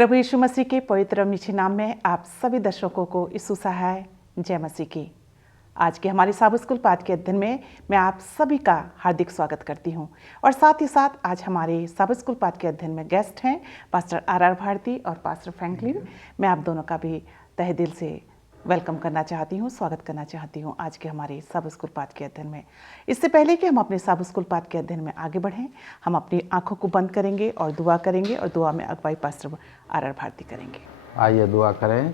प्रभु यीशु मसीह के पवित्र मीठे नाम में आप सभी दर्शकों को यीशु सहाय जय मसीह की। आज के हमारे साबु स्कूल पाठ के अध्ययन में मैं आप सभी का हार्दिक स्वागत करती हूं और साथ ही साथ आज हमारे साबु स्कूल पाठ के अध्ययन में गेस्ट हैं पास्टर आर भारती और पास्टर फ्रैंकलिन। मैं आप दोनों का भी तहे दिल से वेलकम करना चाहती हूँ, स्वागत करना चाहती हूँ आज के हमारे साबु स्कूल पाठ के अध्ययन में। इससे पहले कि हम अपने साबु स्कूल पाठ के अध्ययन में आगे बढ़ें, हम अपनी आंखों को बंद करेंगे और दुआ करेंगे और दुआ में अगुवाई पास्टर आर भारती करेंगे। आइए दुआ करें।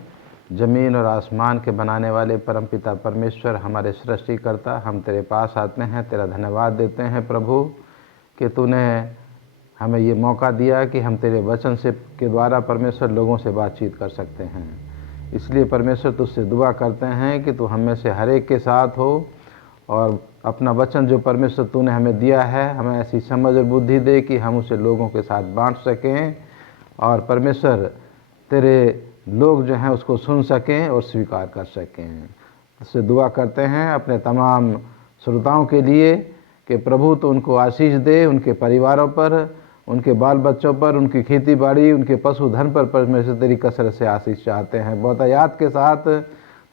ज़मीन और आसमान के बनाने वाले परमपिता परमेश्वर, हमारे सृष्टिकर्ता, हम तेरे पास आते हैं, तेरा धन्यवाद देते हैं प्रभु कि तूने हमें ये मौका दिया कि हम तेरे वचन से के द्वारा परमेश्वर लोगों से बातचीत कर सकते हैं। इसलिए परमेश्वर तुझसे दुआ करते हैं कि तू हम में से हर एक के साथ हो और अपना वचन जो परमेश्वर तूने हमें दिया है, हमें ऐसी समझ और बुद्धि दे कि हम उसे लोगों के साथ बांट सकें और परमेश्वर तेरे लोग जो हैं उसको सुन सकें और स्वीकार कर सकें। उससे दुआ करते हैं अपने तमाम श्रोताओं के लिए कि प्रभु तो उनको आशीष दे, उनके परिवारों पर, उनके बाल बच्चों पर, उनकी खेती बाड़ी, उनके पशुधन पर परमेश्वर तेरी कसरत से आशीष चाहते हैं। बहुतायात के साथ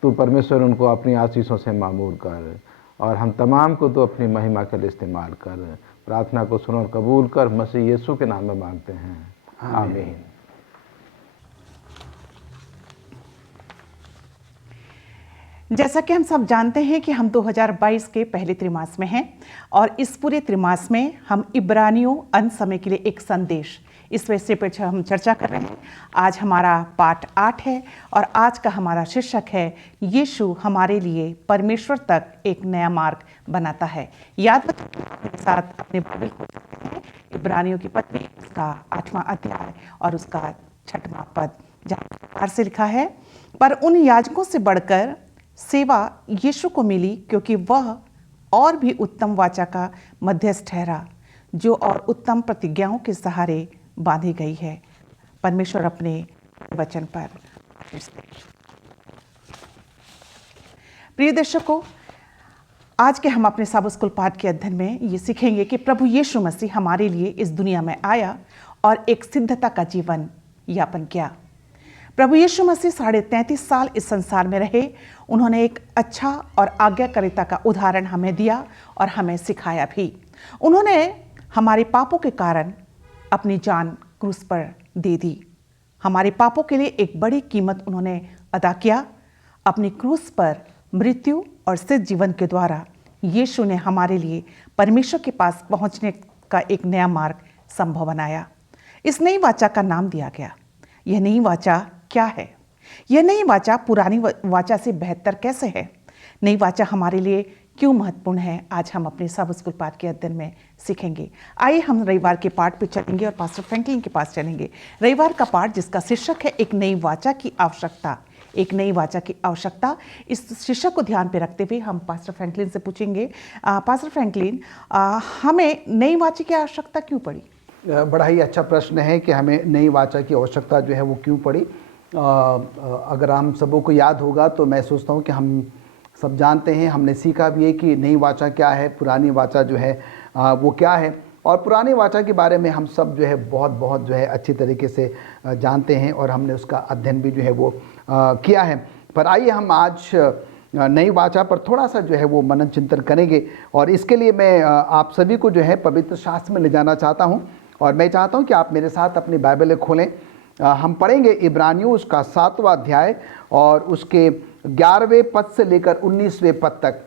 तू परमेश्वर उनको अपनी आशीषों से मामूर कर और हम तमाम को तो अपनी महिमा के लिए इस्तेमाल कर। प्रार्थना को सुन और कबूल कर, मसीह यीशु के नाम में मांगते हैं, आमीन। जैसा कि हम सब जानते हैं कि हम 2022 के पहले त्रिमास में हैं और इस पूरे त्रिमास में हम इब्रानियों अंत समय के लिए एक संदेश, इस विषय पर हम चर्चा कर रहे हैं। आज हमारा पाठ 8 है और आज का हमारा शीर्षक है यीशु हमारे लिए परमेश्वर तक एक नया मार्ग बनाता है। याद रखिए साथ अपने बाइबल को इब्रानियों की पत्री उसका 8वां अध्याय और उसका 6वां पद, जहाँ से लिखा है, पर उन याजकों से बढ़कर सेवा यीशु को मिली क्योंकि वह और भी उत्तम वाचा का मध्यस्थ ठहरा जो और उत्तम प्रतिज्ञाओं के सहारे बांधी गई है। परमेश्वर अपने वचन पर। प्रिय दर्शकों, आज के हम अपने साबु स्कूल पाठ के अध्ययन में ये सीखेंगे कि प्रभु यीशु मसीह हमारे लिए इस दुनिया में आया और एक सिद्धता का जीवन यापन किया। प्रभु यीशु मसीह 33.5 साल इस संसार में रहे। उन्होंने एक अच्छा और आज्ञाकारिता का उदाहरण हमें दिया और हमें सिखाया भी। उन्होंने हमारे पापों के कारण अपनी जान क्रूस पर दे दी। हमारे पापों के लिए एक बड़ी कीमत उन्होंने अदा किया। अपनी क्रूस पर मृत्यु और सिद्ध जीवन के द्वारा यीशु ने हमारे लिए परमेश्वर के पास पहुंचने का एक नया मार्ग संभव बनाया। इस नई वाचा का नाम दिया गया। यह नई वाचा क्या है? यह नई वाचा पुरानी वाचा से बेहतर कैसे है? नई वाचा हमारे लिए क्यों महत्वपूर्ण है? आज हम अपने साबु स्कूल पाठ के अध्ययन में सीखेंगे। आइए हम रविवार के पाठ पे चलेंगे और पास्टर फ्रैंकलिन के पास चलेंगे। रविवार का पाठ जिसका शीर्षक है एक नई वाचा की आवश्यकता। एक नई वाचा की आवश्यकता, इस शीर्षक को ध्यान पे रखते हुए हम पास्टर फ्रैंकलिन से पूछेंगे, पास्टर फ्रैंकलिन, हमें नई वाचा की आवश्यकता क्यों पड़ी? बड़ा ही अच्छा प्रश्न है कि हमें नई वाचा की आवश्यकता जो है वो क्यों पड़ी। अगर हम सबों को याद होगा तो मैं सोचता हूँ कि हम सब जानते हैं, हमने सीखा भी है कि नई वाचा क्या है, पुरानी वाचा जो है वो क्या है। और पुरानी वाचा के बारे में हम सब जो है बहुत जो है अच्छी तरीके से जानते हैं और हमने उसका अध्ययन भी जो है वो किया है। पर आइए हम आज नई वाचा पर थोड़ा सा जो है वो मनन चिंतन करेंगे और इसके लिए मैं आप सभी को जो है पवित्र शास्त्र में ले जाना चाहता हूँ और मैं चाहता हूँ कि आप मेरे साथ अपनी बाइबलें खोलें। हम पढ़ेंगे इब्रानियों उसका 7वां अध्याय और उसके 11वें पद से लेकर 19वें पद तक।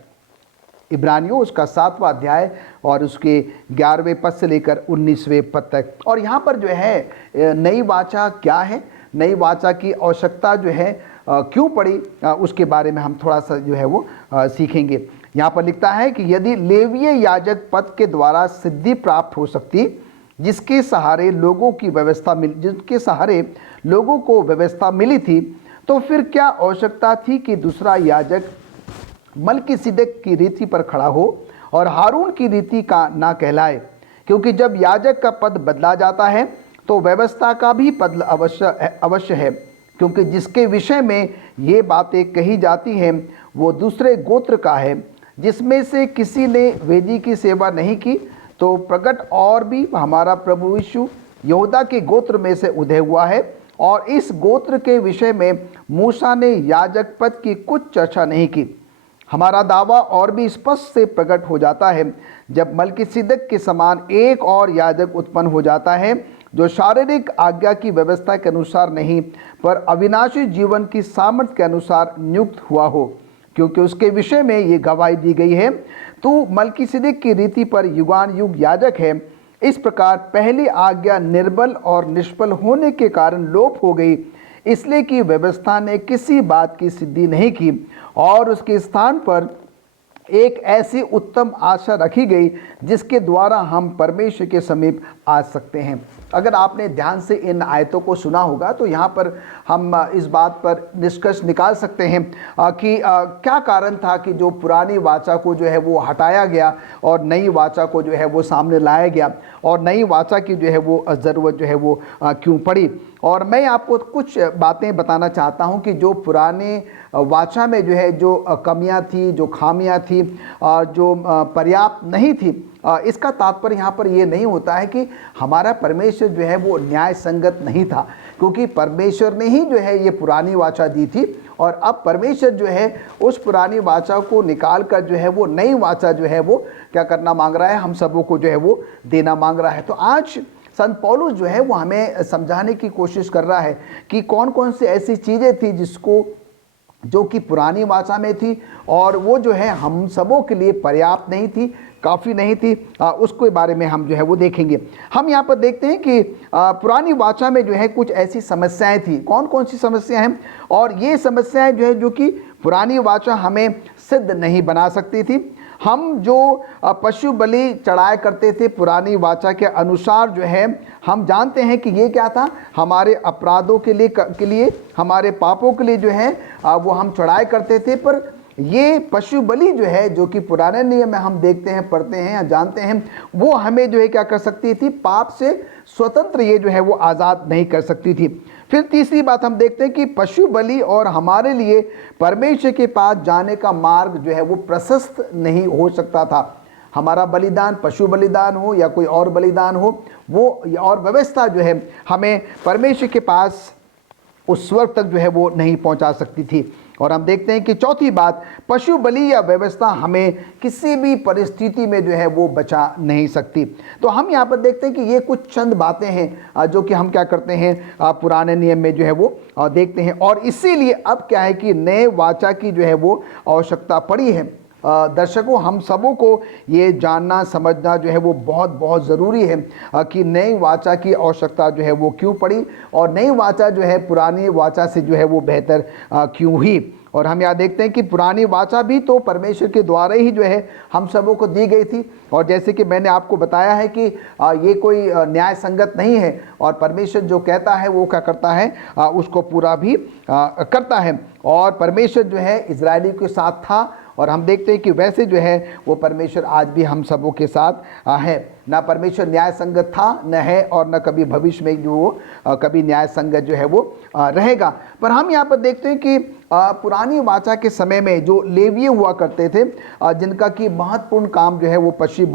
इब्रानियों उसका 7वां अध्याय और उसके 11वें पद से लेकर 19वें पद तक। और यहाँ पर जो है नई वाचा क्या है, नई वाचा की आवश्यकता जो है क्यों पड़ी, उसके बारे में हम थोड़ा सा जो है वो सीखेंगे। यहाँ पर लिखता है कि यदि लेवीय याजक पद के द्वारा सिद्धि प्राप्त हो सकती, जिसके सहारे लोगों को व्यवस्था मिली थी, तो फिर क्या आवश्यकता थी कि दूसरा याजक मलकीसिदक की रीति पर खड़ा हो और हारून की रीति का ना कहलाए? क्योंकि जब याजक का पद बदला जाता है तो व्यवस्था का भी पद अवश्य है, क्योंकि जिसके विषय में ये बातें कही जाती हैं वो दूसरे गोत्र का है, जिसमें से किसी ने वेदी की सेवा नहीं की, तो प्रकट और भी हमारा प्रभु यीशु यहूदा के गोत्र में से उदय हुआ है और इस गोत्र के विषय में मूसा ने याजक पद की कुछ चर्चा नहीं की। हमारा दावा और भी स्पष्ट से प्रकट हो जाता है जब मलकीसिदक के समान एक और याजक उत्पन्न हो जाता है, जो शारीरिक आज्ञा की व्यवस्था के अनुसार नहीं पर अविनाशी जीवन की सामर्थ्य के अनुसार नियुक्त हुआ हो, क्योंकि उसके विषय में ये गवाही दी गई है, तू मलकीसिदक की रीति पर युगान युग याजक है। इस प्रकार पहली आज्ञा निर्बल और निष्फल होने के कारण लोप हो गई, इसलिए कि व्यवस्था ने किसी बात की सिद्धि नहीं की और उसके स्थान पर एक ऐसी उत्तम आशा रखी गई जिसके द्वारा हम परमेश्वर के समीप आ सकते हैं। अगर आपने ध्यान से इन आयतों को सुना होगा तो यहाँ पर हम इस बात पर निष्कर्ष निकाल सकते हैं कि क्या कारण था कि जो पुरानी वाचा को जो है वो हटाया गया और नई वाचा को जो है वो सामने लाया गया, और नई वाचा की जो है वो ज़रूरत जो है वो क्यों पड़ी। और मैं आपको कुछ बातें बताना चाहता हूं कि जो पुराने वाचा में जो है जो कमियां थी, जो खामियां थी, जो पर्याप्त नहीं थी, इसका तात्पर्य यहाँ पर ये नहीं होता है कि हमारा परमेश्वर जो है वो न्याय संगत नहीं था, क्योंकि परमेश्वर ने ही जो है ये पुरानी वाचा दी थी और अब परमेश्वर जो है उस पुरानी वाचा को निकाल कर जो है वो नई वाचा जो है वो क्या करना मांग रहा है, हम सबों को जो है वो देना मांग रहा है। तो आज संत पौलुस जो है वो हमें समझाने की कोशिश कर रहा है कि कौन कौन सी ऐसी चीज़ें थी जिसको जो कि पुरानी वाचा में थी और वो जो है हम सबों के लिए पर्याप्त नहीं थी, काफ़ी नहीं थी, उसके बारे में हम जो है वो देखेंगे। हम यहाँ पर देखते हैं कि पुरानी वाचा में जो है कुछ ऐसी समस्याएं थी। कौन कौन सी समस्याएं हैं? और ये समस्याएं जो है जो कि पुरानी वाचा हमें सिद्ध नहीं बना सकती थी। हम जो पशु बलि चढ़ाया करते थे पुरानी वाचा के अनुसार जो है, हम जानते हैं कि ये क्या था, हमारे अपराधों के लिए हमारे पापों के लिए जो है वो हम चढ़ाया करते थे। पर ये पशु बलि जो है जो कि पुराने नियम में हम देखते हैं, पढ़ते हैं या जानते हैं, वो हमें जो है क्या कर सकती थी, पाप से स्वतंत्र ये जो है वो आज़ाद नहीं कर सकती थी। फिर तीसरी बात हम देखते हैं कि पशु बलि और हमारे लिए परमेश्वर के पास जाने का मार्ग जो है वो प्रशस्त नहीं हो सकता था। हमारा बलिदान, पशु बलिदान हो या कोई और बलिदान हो, वो और व्यवस्था जो है हमें परमेश्वर के पास उस स्वर्ग तक जो है वो नहीं पहुंचा सकती थी। और हम देखते हैं कि चौथी बात, पशु बलि या व्यवस्था हमें किसी भी परिस्थिति में जो है वो बचा नहीं सकती। तो हम यहाँ पर देखते हैं कि ये कुछ चंद बातें हैं जो कि हम क्या करते हैं पुराने नियम में जो है वो देखते हैं, और इसीलिए अब क्या है कि नए वाचा की जो है वो आवश्यकता पड़ी है। दर्शकों, हम सबों को ये जानना समझना जो है वो बहुत बहुत ज़रूरी है कि नई वाचा की आवश्यकता जो है वो क्यों पड़ी और नई वाचा जो है पुरानी वाचा से जो है वो बेहतर क्यों हुई। और हम यहाँ देखते हैं कि पुरानी वाचा भी तो परमेश्वर के द्वारा ही जो है हम सबों को दी गई थी, और जैसे कि मैंने आपको बताया है कि ये कोई न्याय संगत नहीं है, और परमेश्वर जो कहता है वो क्या करता है, उसको पूरा भी करता है। और परमेश्वर जो है इजरायली के साथ था, और हम देखते हैं कि वैसे जो है वो परमेश्वर आज भी हम सबों के साथ है। ना परमेश्वर न्याय संगत था, न है, और न कभी भविष्य में जो वो कभी न्याय संगत जो है वो रहेगा। पर हम यहाँ पर देखते हैं कि पुरानी वाचा के समय में जो लेवीय हुआ करते थे, जिनका कि महत्वपूर्ण काम जो है वो पशु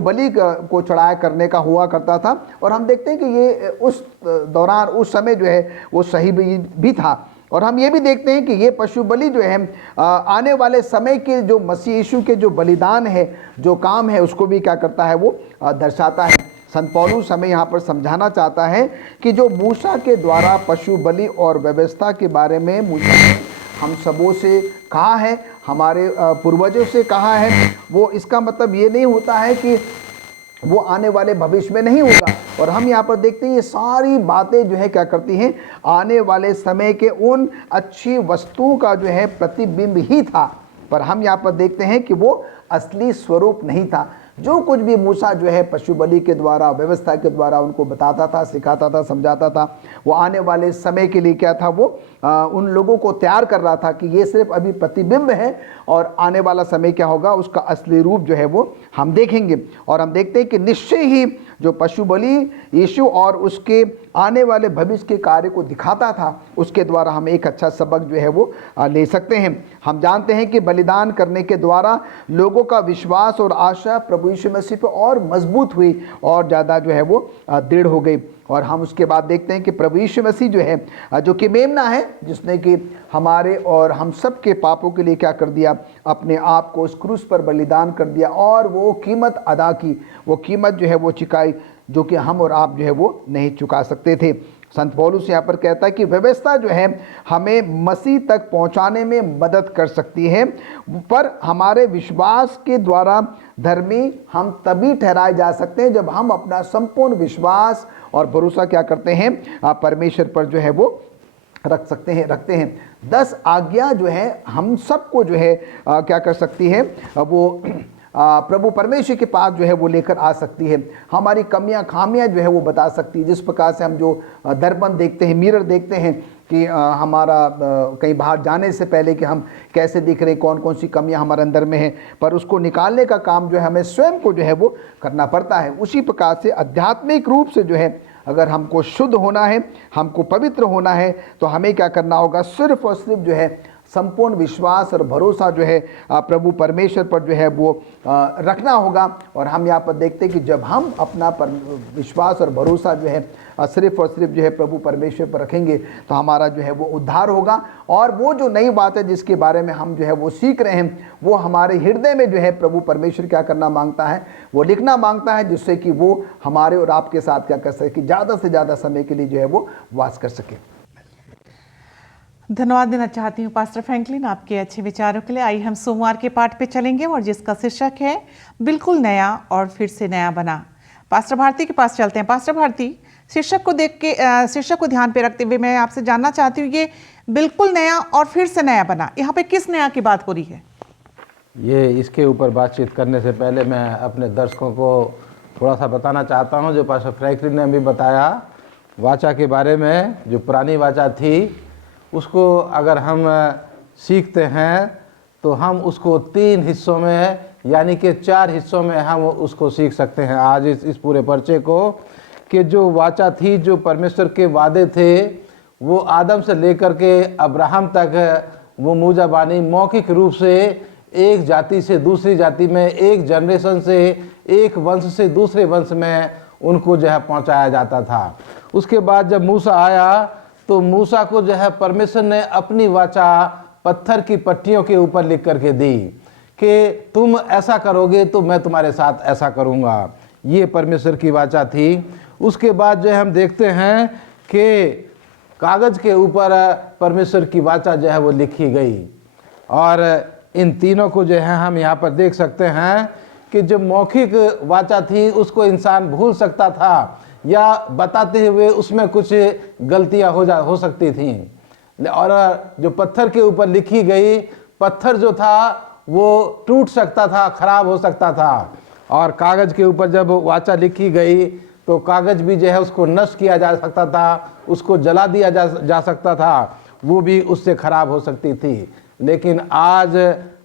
बलि को चढ़ाया करने का हुआ करता था, और हम देखते हैं कि ये उस दौरान उस समय जो है वो सही भी था। और हम ये भी देखते हैं कि ये पशु बलि जो है आने वाले समय के जो मसीह यीशु के जो बलिदान है, जो काम है, उसको भी क्या करता है, वो दर्शाता है। संत पौलुस हमें यहाँ पर समझाना चाहता है कि जो मूसा के द्वारा पशु बलि और व्यवस्था के बारे में मूसा ने हम सबों से कहा है, हमारे पूर्वजों से कहा है, वो इसका मतलब ये नहीं होता है कि वो आने वाले भविष्य में नहीं होगा। और हम यहाँ पर देखते हैं ये सारी बातें जो है क्या करती हैं, आने वाले समय के उन अच्छी वस्तुओं का जो है प्रतिबिंब ही था। पर हम यहाँ पर देखते हैं कि वो असली स्वरूप नहीं था। जो कुछ भी मूसा जो है पशु बलि के द्वारा, व्यवस्था के द्वारा उनको बताता था, सिखाता था, समझाता था, वो आने वाले समय के लिए क्या था, वो उन लोगों को तैयार कर रहा था कि ये सिर्फ अभी प्रतिबिंब है और आने वाला समय क्या होगा, उसका असली रूप जो है वो हम देखेंगे। और हम देखते हैं कि निश्चय ही जो पशु बलि यीशु और उसके आने वाले भविष्य के कार्य को दिखाता था, उसके द्वारा हम एक अच्छा सबक जो है वो ले सकते हैं। हम जानते हैं कि बलिदान करने के द्वारा लोगों का विश्वास और आशा प्रभु यीशु मसीह पर और मजबूत हुई और ज़्यादा जो है वो दृढ़ हो गई। और हम उसके बाद देखते हैं कि प्रभु यीशु मसीह जो है, जो कि मेमना है, जिसने कि हमारे और हम सब के पापों के लिए क्या कर दिया, अपने आप को उस क्रूस पर बलिदान कर दिया और वो कीमत अदा की, वो कीमत जो है वो चुकाई, जो कि हम और आप जो है वो नहीं चुका सकते थे। संत पौलुस यहाँ पर कहता है कि व्यवस्था जो है हमें मसीह तक पहुँचाने में मदद कर सकती है, पर हमारे विश्वास के द्वारा धर्मी हम तभी ठहराए जा सकते हैं जब हम अपना संपूर्ण विश्वास और भरोसा क्या करते हैं, परमेश्वर पर जो है वो रखते हैं। 10 आज्ञा जो है हम सबको जो है क्या कर सकती है, वो प्रभु परमेश्वर के पास जो है वो लेकर आ सकती है। हमारी कमियां खामियां जो है वो बता सकती है। जिस प्रकार से हम जो दर्पण देखते हैं, मिरर देखते हैं कि हमारा कहीं बाहर जाने से पहले कि हम कैसे दिख रहे हैं, कौन कौन सी कमियां हमारे अंदर में हैं, पर उसको निकालने का काम जो है हमें स्वयं को जो है वो करना पड़ता है। उसी प्रकार से आध्यात्मिक रूप से जो है अगर हमको शुद्ध होना है, हमको पवित्र होना है, तो हमें क्या करना होगा, सिर्फ और सिर्फ जो है संपूर्ण विश्वास और भरोसा जो है प्रभु परमेश्वर पर जो है वो रखना होगा। और हम यहाँ पर देखते हैं कि जब हम अपना विश्वास और भरोसा जो है सिर्फ और सिर्फ जो है प्रभु परमेश्वर पर रखेंगे, तो हमारा जो है वो उद्धार होगा। और वो जो नई बात है जिसके बारे में हम जो है वो सीख रहे हैं, वो हमारे हृदय में जो है प्रभु परमेश्वर क्या करना मांगता है, वो लिखना मांगता है, जिससे कि वो हमारे और आपके साथ क्या कर सके, ज़्यादा से ज़्यादा समय के लिए जो है वो वास कर सके। धन्यवाद देना चाहती हूँ पास्टर फ्रैंकलिन आपके अच्छे विचारों के लिए। आइए हम सोमवार के पाठ पे चलेंगे और जिसका शीर्षक है बिल्कुल नया और फिर से नया बना। पास्टर भारती के पास चलते हैं। पास्टर भारती, शीर्षक को देख के शीर्षक को ध्यान पे रखते हुए मैं आपसे जानना चाहती हूँ, ये बिल्कुल नया और फिर से नया बना, यहाँ पे किस नया की बात हो रही है? ये इसके ऊपर बातचीत करने से पहले मैं अपने दर्शकों को थोड़ा सा बताना चाहता हूँ, जो पास्टर फ्रैंकलिन ने अभी बताया वाचा के बारे में। जो पुरानी वाचा थी उसको अगर हम सीखते हैं तो हम उसको 3 हिस्सों में यानी कि 4 हिस्सों में हम उसको सीख सकते हैं आज इस पूरे पर्चे को। कि जो वाचा थी, जो परमेश्वर के वादे थे, वो आदम से लेकर के अब्राहम तक वो मूजाबानी मौखिक रूप से एक जाति से दूसरी जाति में, एक जनरेशन से एक वंश से दूसरे वंश में उनको जो है पहुँचाया जाता था। उसके बाद जब मूसा आया तो मूसा को जो है परमेश्वर ने अपनी वाचा पत्थर की पट्टियों के ऊपर लिख करके दी कि तुम ऐसा करोगे तो मैं तुम्हारे साथ ऐसा करूँगा। ये परमेश्वर की वाचा थी। उसके बाद जो हम देखते हैं कि कागज़ के ऊपर परमेश्वर की वाचा जो है वो लिखी गई। और इन तीनों को जो है हम यहाँ पर देख सकते हैं कि जो मौखिक वाचा थी उसको इंसान भूल सकता था या बताते हुए उसमें कुछ गलतियां हो सकती थीं। और जो पत्थर के ऊपर लिखी गई, पत्थर जो था वो टूट सकता था, खराब हो सकता था। और कागज़ के ऊपर जब वाचा लिखी गई तो कागज़ भी जो है उसको नष्ट किया जा सकता था, उसको जला दिया जा सकता था, वो भी उससे खराब हो सकती थी। लेकिन आज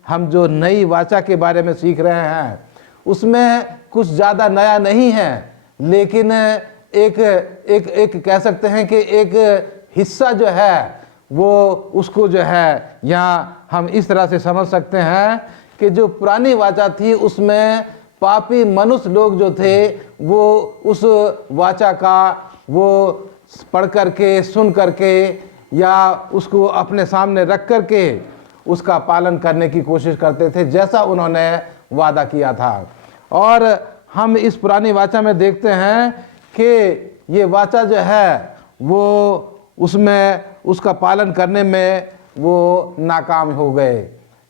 हम जो नई वाचा के बारे में सीख रहे हैं उसमें कुछ ज़्यादा नया नहीं है, लेकिन एक कह सकते हैं कि एक हिस्सा जो है वो उसको जो है यहाँ हम इस तरह से समझ सकते हैं कि जो पुरानी वाचा थी उसमें पापी मनुष्य लोग जो थे वो उस वाचा का वो पढ़ करके, सुन करके या उसको अपने सामने रख करके उसका पालन करने की कोशिश करते थे जैसा उन्होंने वादा किया था। और हम इस पुरानी वाचा में देखते हैं कि ये वाचा जो है वो उसमें उसका पालन करने में वो नाकाम हो गए,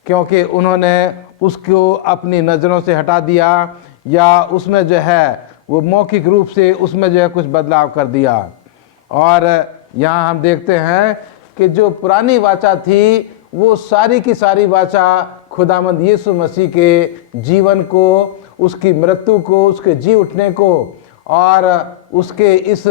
क्योंकि उन्होंने उसको अपनी नज़रों से हटा दिया या उसमें जो है वो मौखिक रूप से उसमें जो है कुछ बदलाव कर दिया। और यहाँ हम देखते हैं कि जो पुरानी वाचा थी वो सारी की सारी वाचा खुदावंद यीशु मसीह के जीवन को, उसकी मृत्यु को, उसके जी उठने को और उसके इस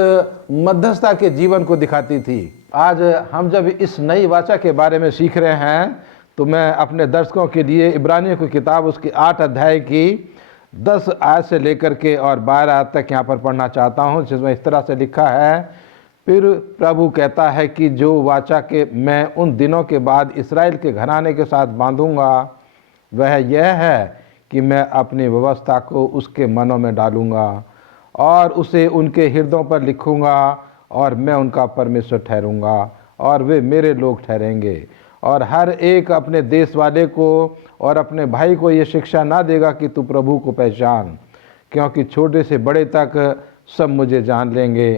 मध्यस्थता के जीवन को दिखाती थी। आज हम जब इस नई वाचा के बारे में सीख रहे हैं तो मैं अपने दर्शकों के लिए इब्रानियों की किताब उसकी 8 अध्याय की 10 आयत से लेकर के और 12 आयत तक यहाँ पर पढ़ना चाहता हूँ, जिसमें इस तरह से लिखा है। फिर प्रभु कहता है कि जो वाचा के मैं उन दिनों के बाद इस्राएल के घराने के साथ बांधूंगा वह यह है कि मैं अपनी व्यवस्था को उसके मनों में डालूंगा और उसे उनके हृदयों पर लिखूँगा और मैं उनका परमेश्वर ठहरूँगा और वे मेरे लोग ठहरेंगे। और हर एक अपने देश वाले को और अपने भाई को ये शिक्षा ना देगा कि तू प्रभु को पहचान, क्योंकि छोटे से बड़े तक सब मुझे जान लेंगे,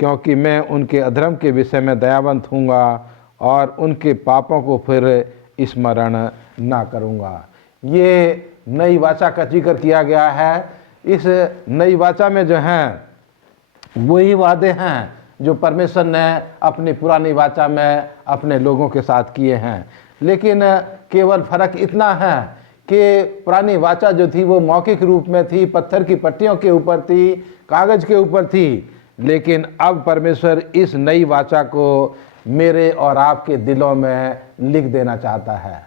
क्योंकि मैं उनके अधर्म के विषय में दयावंत हूँगा और उनके पापों को फिर स्मरण ना करूँगा। ये नई वाचा का जिक्र किया गया है। इस नई वाचा में जो हैं वही वादे हैं जो परमेश्वर ने अपनी पुरानी वाचा में अपने लोगों के साथ किए हैं, लेकिन केवल फर्क इतना है कि पुरानी वाचा जो थी वो मौखिक रूप में थी, पत्थर की पट्टियों के ऊपर थी, कागज के ऊपर थी, लेकिन अब परमेश्वर इस नई वाचा को मेरे और आपके दिलों में लिख देना चाहता है।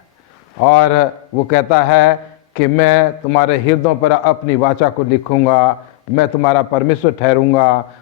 और वो कहता है कि मैं तुम्हारे हृदयों पर अपनी वाचा को लिखूंगा, मैं तुम्हारा परमेश्वर ठहरूंगा,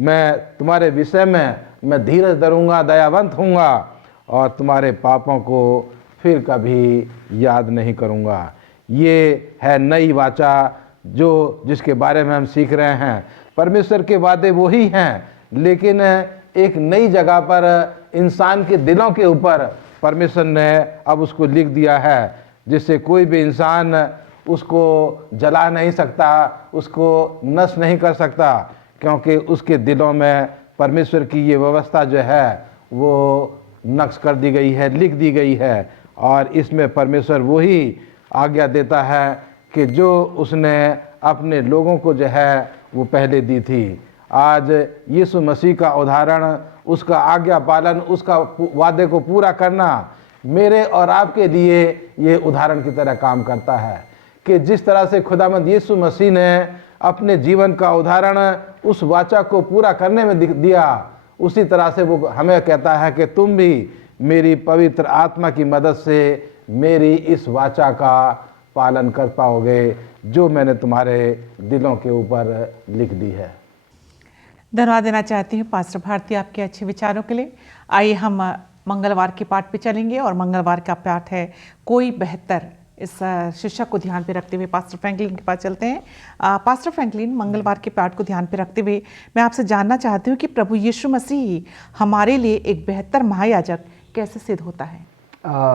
मैं तुम्हारे विषय में मैं धीरज धरूंगा, दयावंत हूँगा और तुम्हारे पापों को फिर कभी याद नहीं करूँगा। ये है नई वाचा जिसके बारे में हम सीख रहे हैं। परमेश्वर के वादे वही हैं, लेकिन एक नई जगह पर इंसान के दिलों के ऊपर परमेश्वर ने अब उसको लिख दिया है, जिससे कोई भी इंसान उसको जला नहीं सकता, उसको नष्ट नहीं कर सकता, क्योंकि उसके दिलों में परमेश्वर की ये व्यवस्था जो है वो नक्श कर दी गई है, लिख दी गई है। और इसमें परमेश्वर वही आज्ञा देता है कि जो उसने अपने लोगों को जो है वो पहले दी थी। आज यीशु मसीह का उदाहरण, उसका आज्ञा पालन, उसका वादे को पूरा करना मेरे और आपके लिए ये उदाहरण की तरह काम करता है कि जिस तरह से खुदावंद यीशु मसीह ने अपने जीवन का उदाहरण उस वाचा को पूरा करने में दिया, उसी तरह से वो हमें कहता है कि तुम भी मेरी पवित्र आत्मा की मदद से मेरी इस वाचा का पालन कर पाओगे जो मैंने तुम्हारे दिलों के ऊपर लिख दी है। धन्यवाद देना चाहती हूँ पास्टर भारती आपके अच्छे विचारों के लिए। आइए हम मंगलवार के पाठ पे चलेंगे और मंगलवार का पाठ है कोई बेहतर। इस शीर्षक को ध्यान पे रखते हुए पास्टर फ्रैंकलिन के पास चलते हैं। पास्टर फ्रैंकलिन, मंगलवार के पाठ को ध्यान पे रखते हुए मैं आपसे जानना चाहती हूँ कि प्रभु यीशु मसीह हमारे लिए एक बेहतर महायाजक कैसे सिद्ध होता है?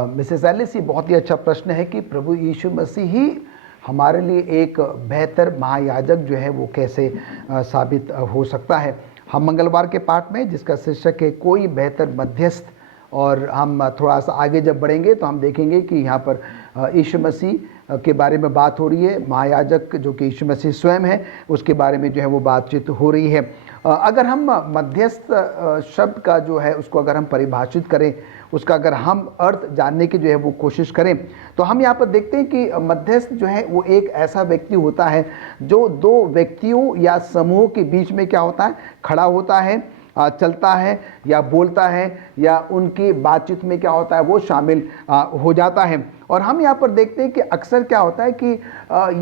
मिसेस एलिस, ये बहुत ही अच्छा प्रश्न है कि प्रभु यीशु मसीह ही हमारे लिए एक बेहतर महायाजक जो है वो कैसे साबित हो सकता है। हम मंगलवार के पाठ में जिसका शीर्षक है कोई बेहतर मध्यस्थ, और हम थोड़ा सा आगे जब बढ़ेंगे तो हम देखेंगे कि यहाँ पर यीशु मसीह के बारे में बात हो रही है। महायाजक जो कि यीशु मसीह स्वयं है, उसके बारे में जो है वो बातचीत हो रही है। अगर हम मध्यस्थ शब्द का जो है उसको अगर हम परिभाषित करें, उसका अगर हम अर्थ जानने की जो है वो कोशिश करें, तो हम यहाँ पर देखते हैं कि मध्यस्थ जो है वो एक ऐसा व्यक्ति होता है जो दो व्यक्तियों या समूह के बीच में क्या होता है, खड़ा होता है, चलता है या बोलता है या उनकी बातचीत में क्या होता है वो शामिल हो जाता है। और हम यहाँ पर देखते हैं कि अक्सर क्या होता है कि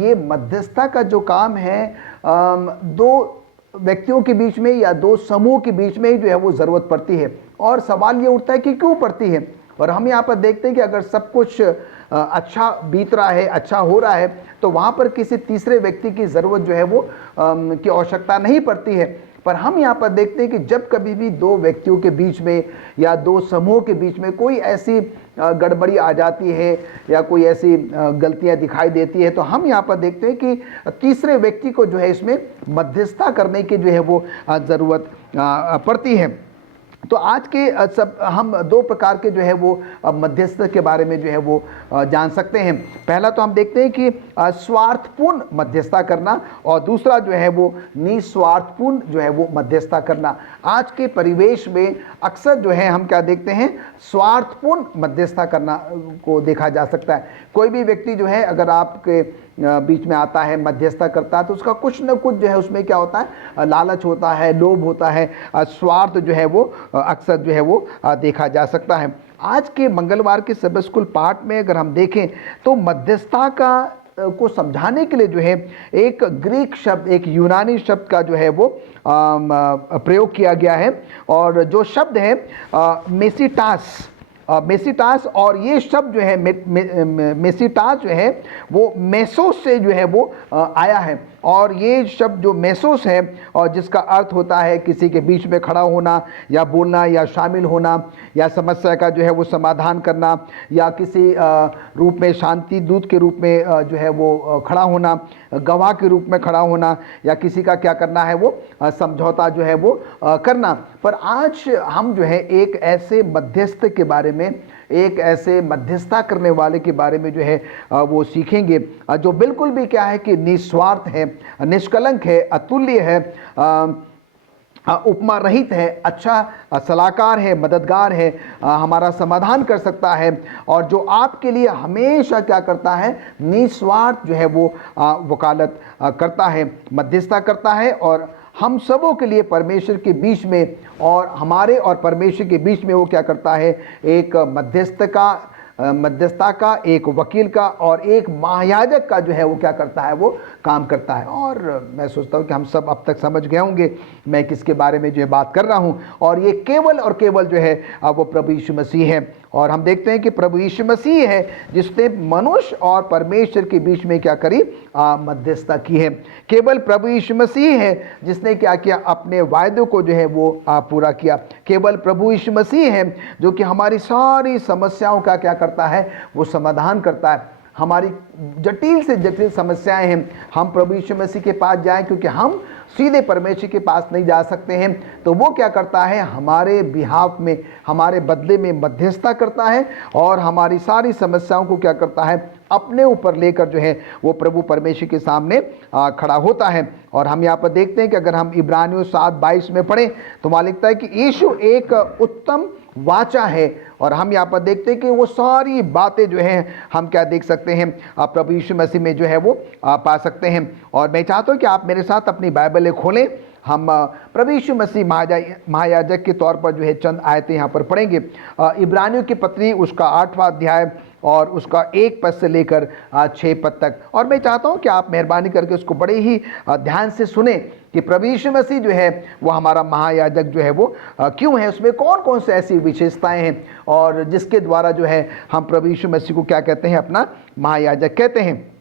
ये मध्यस्थता का जो काम है दो व्यक्तियों के बीच में या दो समूह के बीच में ही जो है वो ज़रूरत पड़ती है। और सवाल ये उठता है कि क्यों पड़ती है। और हम यहाँ पर देखते हैं कि अगर सब कुछ अच्छा बीत रहा है, अच्छा हो रहा है, तो वहाँ पर किसी तीसरे व्यक्ति की ज़रूरत जो है वो की आवश्यकता नहीं पड़ती है। पर हम यहाँ पर देखते हैं कि जब कभी भी दो व्यक्तियों के बीच में या दो समूह के बीच में कोई ऐसी गड़बड़ी आ जाती है या कोई ऐसी गलतियाँ दिखाई देती है, तो हम यहाँ पर देखते हैं कि तीसरे व्यक्ति को जो है इसमें मध्यस्थता करने की जो है वो ज़रूरत पड़ती है। तो आज के सब हम दो प्रकार के जो है वो मध्यस्थ के बारे में जो है वो जान सकते हैं। पहला तो हम देखते हैं कि स्वार्थपूर्ण मध्यस्थता करना, और दूसरा जो है वो निस्वार्थपूर्ण जो है वो मध्यस्थता करना। आज के परिवेश में अक्सर जो है हम क्या देखते हैं, स्वार्थपूर्ण मध्यस्थता करना को देखा जा सकता है। कोई भी व्यक्ति जो है अगर आपके बीच में आता है, मध्यस्थता करता है, तो उसका कुछ न कुछ जो है उसमें क्या होता है, लालच होता है, लोभ होता है, स्वार्थ जो है वो अक्सर जो है वो देखा जा सकता है। आज के मंगलवार के सबे स्कूल पाठ में अगर हम देखें तो मध्यस्थता को समझाने के लिए जो है एक ग्रीक शब्द, एक यूनानी शब्द का जो है वो प्रयोग किया गया है, और जो शब्द है मेसिटास, और ये शब्द जो है मेसिटास जो है वो मेसोस से जो है वो आया है। और ये शब्द जो मेसोस है और जिसका अर्थ होता है किसी के बीच में खड़ा होना या बोलना या शामिल होना या समस्या का जो है वो समाधान करना या किसी रूप में शांति दूत के रूप में जो है वो खड़ा होना, गवाह के रूप में खड़ा होना या किसी का क्या करना है वो समझौता जो है वो करना। पर आज हम जो है एक ऐसे मध्यस्थ के बारे में, एक ऐसे मध्यस्थता करने वाले के बारे में जो है वो सीखेंगे जो बिल्कुल भी क्या है कि निस्वार्थ है, निष्कलंक है, अतुल्य है, उपमा रहित है, अच्छा सलाहकार है, मददगार है, हमारा समाधान कर सकता है और जो आपके लिए हमेशा क्या करता है, निस्वार्थ जो है वो वकालत करता है, मध्यस्थता करता है और हम सबों के लिए परमेश्वर के बीच में और हमारे और परमेश्वर के बीच में वो क्या करता है, एक मध्यस्थता का, एक वकील का और एक महायाजक का जो है वो क्या करता है, वो काम करता है। और मैं सोचता हूँ कि हम सब अब तक समझ गए होंगे मैं किसके बारे में जो है बात कर रहा हूँ और ये केवल और केवल जो है वो प्रभु यीशु मसीह है। और हम देखते हैं कि प्रभु यीशु मसीह है जिसने मनुष्य और परमेश्वर के बीच में क्या करी, मध्यस्थता की है। केवल प्रभु यीशु मसीह है जिसने क्या किया, अपने वायदों को जो है वो पूरा किया। केवल प्रभु यीशु मसीह है जो कि हमारी सारी समस्याओं का क्या करता है, वो समाधान करता है। हमारी जटिल से जटिल समस्याएं हैं, हम प्रभु यीशु मसीह के पास जाएं क्योंकि हम सीधे परमेश्वर के पास नहीं जा सकते हैं, तो वो क्या करता है, हमारे बिहाफ में, हमारे बदले में मध्यस्थता करता है और हमारी सारी समस्याओं को क्या करता है, अपने ऊपर लेकर जो है वो प्रभु परमेश्वर के सामने खड़ा होता है। और हम यहाँ पर देखते हैं कि अगर हम इब्रानियों 7:22 में पढ़ें तो वहाँ लिखता है कि यीशु एक उत्तम वाचा है। और हम यहाँ पर देखते हैं कि वो सारी बातें जो हैं हम क्या देख सकते हैं, प्रभु यीशु मसीह में जो है वो पा सकते हैं। और मैं चाहता हूँ कि आप मेरे साथ अपनी बाइबलें खोलें। हम प्रभु यीशु मसीह महायाजक के तौर पर जो है चंद आयतें यहाँ पर पढ़ेंगे। इब्रानियों की पत्री उसका 8वां अध्याय और उसका 1 पद से लेकर 6 पद तक। और मैं चाहता हूँ कि आप मेहरबानी करके उसको बड़े ही ध्यान से सुने कि प्रभु यीशु मसीह जो है वो हमारा महायाजक जो है वो क्यों है, उसमें कौन कौन से ऐसी विशेषताएं हैं और जिसके द्वारा जो है हम प्रभु यीशु मसीह को क्या कहते हैं, अपना महायाजक कहते हैं।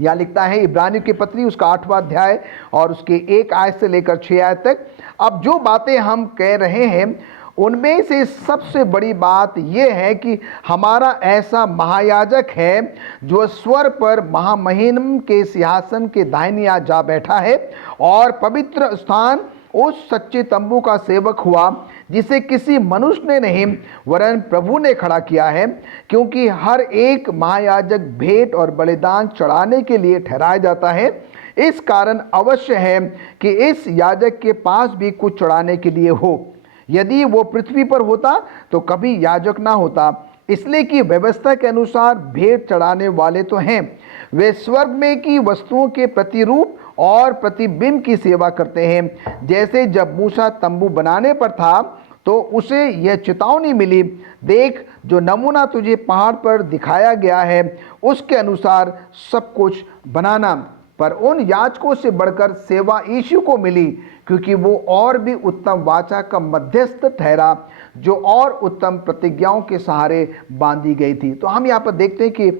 यहाँ लिखता है इब्रानियों की पत्री उसका 8वां अध्याय और उसके 1 आयत से लेकर 6 आयत तक, अब जो बातें हम कह रहे हैं उनमें से सबसे बड़ी बात यह है कि हमारा ऐसा महायाजक है जो स्वर पर महामहिम के सिंहासन के दाहिनी ओर जा बैठा है और पवित्र स्थान उस सच्चे तंबू का सेवक हुआ जिसे किसी मनुष्य ने नहीं वरन प्रभु ने खड़ा किया है, क्योंकि हर एक महायाजक भेंट और बलिदान चढ़ाने के लिए ठहराया जाता है। इस कारण अवश्य है कि इस याजक के पास भी कुछ चढ़ाने के लिए हो। यदि वो पृथ्वी पर होता तो कभी याजक ना होता, इसलिए कि व्यवस्था के अनुसार भेंट चढ़ाने वाले तो हैं, वे स्वर्ग में की वस्तुओं के प्रतिरूप और प्रतिबिंब की सेवा करते हैं। जैसे जब मूसा तंबू बनाने पर था तो उसे यह चेतावनी मिली, देख जो नमूना तुझे पहाड़ पर दिखाया गया है उसके अनुसार सब कुछ बनाना। पर उन याजकों से बढ़कर सेवा यीशु को मिली, क्योंकि वो और भी उत्तम वाचा का मध्यस्थ ठहरा जो और उत्तम प्रतिज्ञाओं के सहारे बांधी गई थी। तो हम यहाँ पर देखते हैं कि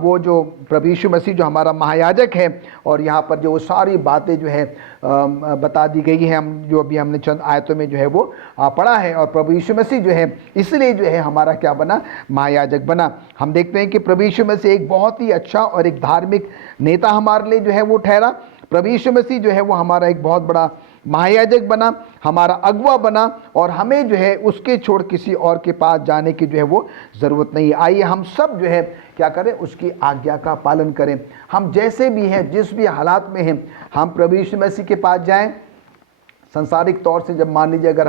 वो जो प्रभु यीशु मसीह जो हमारा महायाजक है और यहाँ पर जो सारी बातें जो है बता दी गई है, हम जो अभी हमने चंद आयतों में जो है वो पढ़ा है। और प्रभु यीशु मसीह जो है इसलिए जो है हमारा क्या बना, महायाजक बना। हम देखते हैं कि प्रभु यीशु मसीह एक बहुत ही अच्छा और एक धार्मिक नेता हमारे लिए जो है वो ठहरा। प्रभु यीशु मसीह जो है वो हमारा एक बहुत बड़ा महायाजक बना, हमारा अगुवा बना और हमें जो है उसके छोड़ किसी और के पास जाने की जो है वो ज़रूरत नहीं। आइए हम सब जो है क्या करें, उसकी आज्ञा का पालन करें। हम जैसे भी हैं, जिस भी हालात में हैं, हम प्रभु यीशु मसीह के पास जाएं। संसारिक तौर से जब मान लीजिए अगर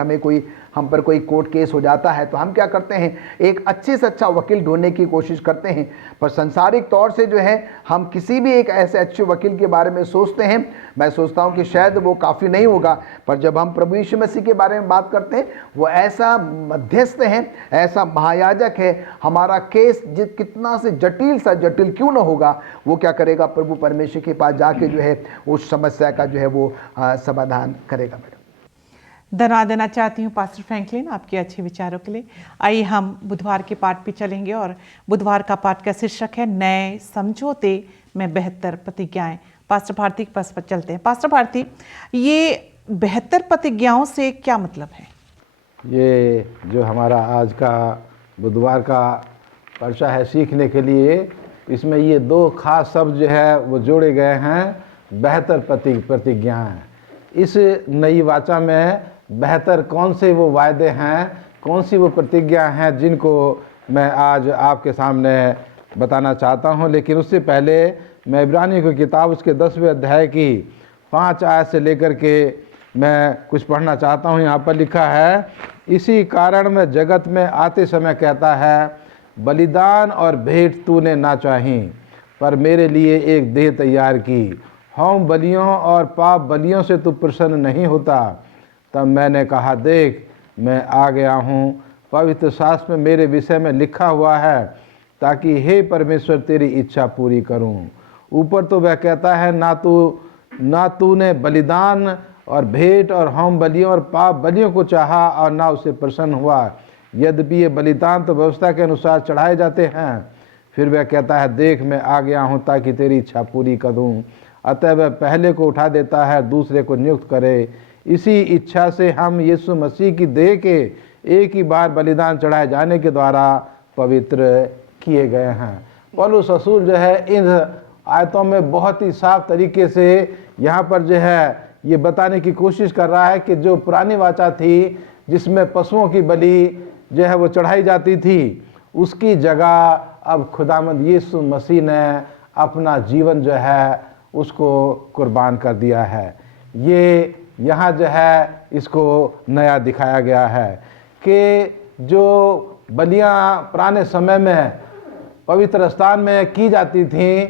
हम पर कोई कोर्ट केस हो जाता है तो हम क्या करते हैं, एक अच्छे से अच्छा वकील ढूंढने की कोशिश करते हैं। पर संसारिक तौर से जो है हम किसी भी एक ऐसे अच्छे वकील के बारे में सोचते हैं। मैं सोचता हूं कि शायद वो काफ़ी नहीं होगा, पर जब हम प्रभु यीशु मसीह के बारे में बात करते हैं, वो ऐसा मध्यस्थ है, ऐसा महायाजक है। हमारा केस कितना से जटिल क्यों ना होगा, वो क्या करेगा, प्रभु परमेश्वर के पास जाके जो है उस समस्या का जो है वो समाधान करेगा। धन्यवाद देना चाहती हूँ पास्टर फ्रैंकलिन आपके अच्छे विचारों के लिए। आइए हम बुधवार के पाठ पे चलेंगे और बुधवार का पाठ का शीर्षक है नए समझौते में बेहतर प्रतिज्ञाएं। पास्टर भारती के पास चलते हैं। पास्टर भारती, ये बेहतर प्रतिज्ञाओं से क्या मतलब है? ये जो हमारा आज का बुधवार का पर्चा है सीखने के लिए, इसमें ये दो खास शब्द जो है वो जोड़े गए हैं, बेहतर प्रतिज्ञाएं। इस नई वाचा में बेहतर कौन से वो वायदे हैं, कौन सी वो प्रतिज्ञा हैं जिनको मैं आज आपके सामने बताना चाहता हूं। लेकिन उससे पहले मैं इब्रानियों की किताब उसके 10वें अध्याय की 5 आयत से लेकर के मैं कुछ पढ़ना चाहता हूं। यहाँ पर लिखा है, इसी कारण मैं जगत में आते समय कहता है, बलिदान और भेंट तूने ना चाही, पर मेरे लिए एक देह तैयार की। होम बलियों और पाप बलियों से तू प्रसन्न नहीं होता। तब मैंने कहा, देख मैं आ गया हूँ, पवित्र शास्त्र में मेरे विषय में लिखा हुआ है, ताकि हे परमेश्वर तेरी इच्छा पूरी करूँ। ऊपर तो वह कहता है, ना तूने बलिदान और भेंट और होम बलियों और पाप बलियों को चाहा और ना उससे प्रसन्न हुआ, यद्यपि ये बलिदान तो व्यवस्था के अनुसार चढ़ाए जाते हैं। फिर वह कहता है, देख मैं आ गया हूँ ताकि तेरी इच्छा पूरी करूँ। अतः वह पहले को उठा देता है, दूसरे को नियुक्त करे। इसी इच्छा से हम यीशु मसीह की देह के एक ही बार बलिदान चढ़ाए जाने के द्वारा पवित्र किए गए हैं। पौलुस रसूल जो है इन आयतों में बहुत ही साफ तरीके से यहाँ पर जो है ये बताने की कोशिश कर रहा है कि जो पुरानी वाचा थी, जिसमें पशुओं की बलि जो है वो चढ़ाई जाती थी, उसकी जगह अब खुदावंद यीशु मसीह ने अपना जीवन जो है उसको कुर्बान कर दिया है। ये यहाँ जो है इसको नया दिखाया गया है कि जो बलियाँ पुराने समय में पवित्र स्थान में की जाती थीं,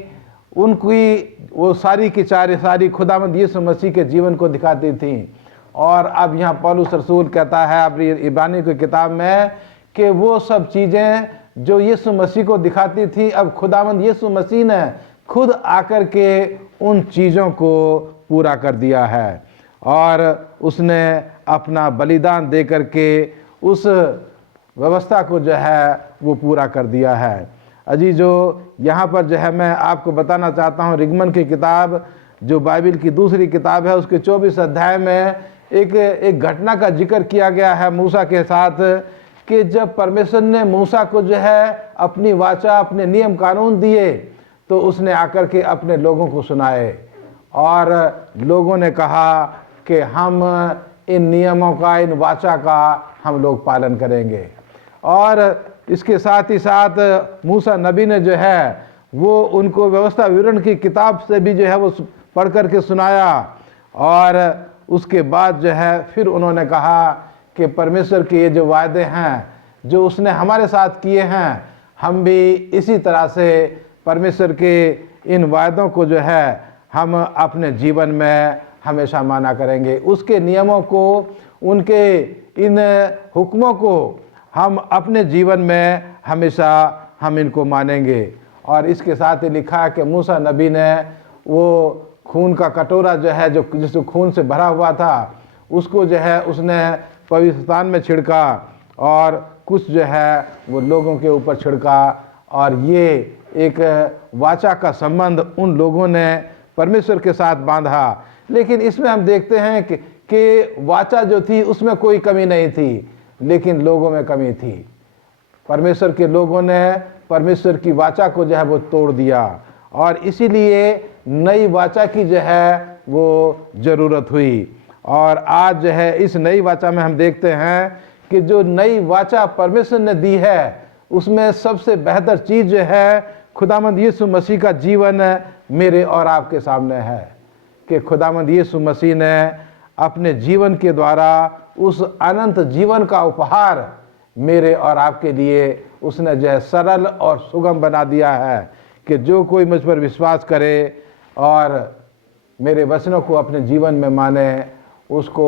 उनकी वो सारी की सारी खुदावंद यीशु मसीह के जीवन को दिखाती थीं। और अब यहाँ पौलुस रसूल कहता है अपनी इब्रानियों की किताब में कि वो सब चीज़ें जो यीशु मसीह को दिखाती थी, अब खुदावंद यीशु मसीह ने खुद आकर के उन चीज़ों को पूरा कर दिया है और उसने अपना बलिदान दे करके उस व्यवस्था को जो है वो पूरा कर दिया है। अजीजों, यहाँ पर जो है मैं आपको बताना चाहता हूँ, रिगमन की किताब जो बाइबल की दूसरी किताब है, उसके 24 अध्याय में एक घटना का जिक्र किया गया है मूसा के साथ, कि जब परमेश्वर ने मूसा को जो है अपनी वाचा, अपने नियम कानून दिए, तो उसने आकर के अपने लोगों को सुनाए और लोगों ने कहा कि हम इन नियमों का, इन वाचा का हम लोग पालन करेंगे। और इसके साथ ही साथ मूसा नबी ने जो है वो उनको व्यवस्था विवरण की किताब से भी जो है वो पढ़ करके सुनाया। और उसके बाद जो है फिर उन्होंने कहा कि परमेश्वर के ये जो वायदे हैं जो उसने हमारे साथ किए हैं, हम भी इसी तरह से परमेश्वर के इन वायदों को जो है हम अपने जीवन में हमेशा माना करेंगे। उसके नियमों को, उनके इन हुक्मों को हम अपने जीवन में हमेशा हम इनको मानेंगे। और इसके साथ ही लिखा है कि मूसा नबी ने वो खून का कटोरा जो है जो जिस खून से भरा हुआ था, उसको जो है उसने पवित्र स्थान में छिड़का और कुछ जो है वो लोगों के ऊपर छिड़का। और ये एक वाचा का संबंध उन लोगों ने परमेश्वर के साथ बांधा। लेकिन इसमें हम देखते हैं कि वाचा जो थी उसमें कोई कमी नहीं थी, लेकिन लोगों में कमी थी। परमेश्वर के लोगों ने परमेश्वर की वाचा को जो है वो तोड़ दिया और इसीलिए नई वाचा की जो है वो ज़रूरत हुई। और आज जो है इस नई वाचा में हम देखते हैं कि जो नई वाचा परमेश्वर ने दी है, उसमें सबसे बेहतर चीज़ जो है खुदावंद यीशु मसीह का जीवन मेरे और आपके सामने है कि खुदावंद यीशु मसीह ने अपने जीवन के द्वारा उस अनंत जीवन का उपहार मेरे और आपके लिए उसने जो है सरल और सुगम बना दिया है कि जो कोई मुझ पर विश्वास करे और मेरे वचनों को अपने जीवन में माने, उसको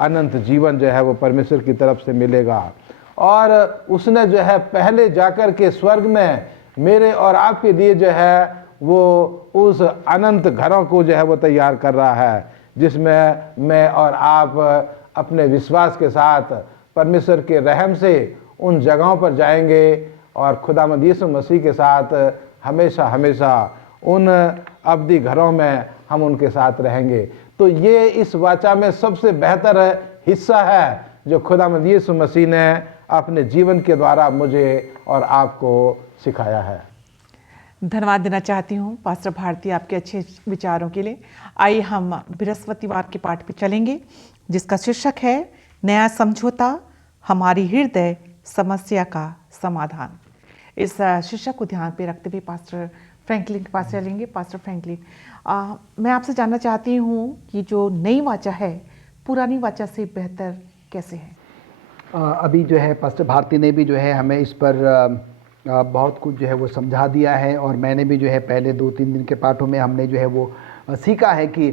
अनंत जीवन जो है वो परमेश्वर की तरफ से मिलेगा। और उसने जो है पहले जाकर के स्वर्ग में मेरे और आपके लिए जो है वो उस अनंत घरों को जो है वो तैयार कर रहा है, जिसमें मैं और आप अपने विश्वास के साथ परमेश्वर के रहम से उन जगहों पर जाएंगे और खुदावंद यीशु मसीह के साथ हमेशा हमेशा उन अब्दी घरों में हम उनके साथ रहेंगे। तो ये इस वाचा में सबसे बेहतर हिस्सा है जो खुदावंद यीशु मसीह ने अपने जीवन के द्वारा मुझे और आपको सिखाया है। धन्यवाद देना चाहती हूँ पास्टर भारती आपके अच्छे विचारों के लिए। आइए हम बृहस्पतिवार के पाठ पे चलेंगे जिसका शीर्षक है नया समझौता, हमारी हृदय समस्या का समाधान। इस शीर्षक को ध्यान पे रखते हुए पास्टर फ्रैंकलिन के पास चलेंगे। पास्टर फ्रैंकलिन, मैं आपसे जानना चाहती हूँ कि जो नई वाचा है पुरानी वाचा से बेहतर कैसे है? अभी जो है पास्टर भारती ने भी जो है हमें इस पर बहुत कुछ जो है वो समझा दिया है, और मैंने भी जो है पहले 2-3 दिन के पाठों में हमने जो है वो सीखा है कि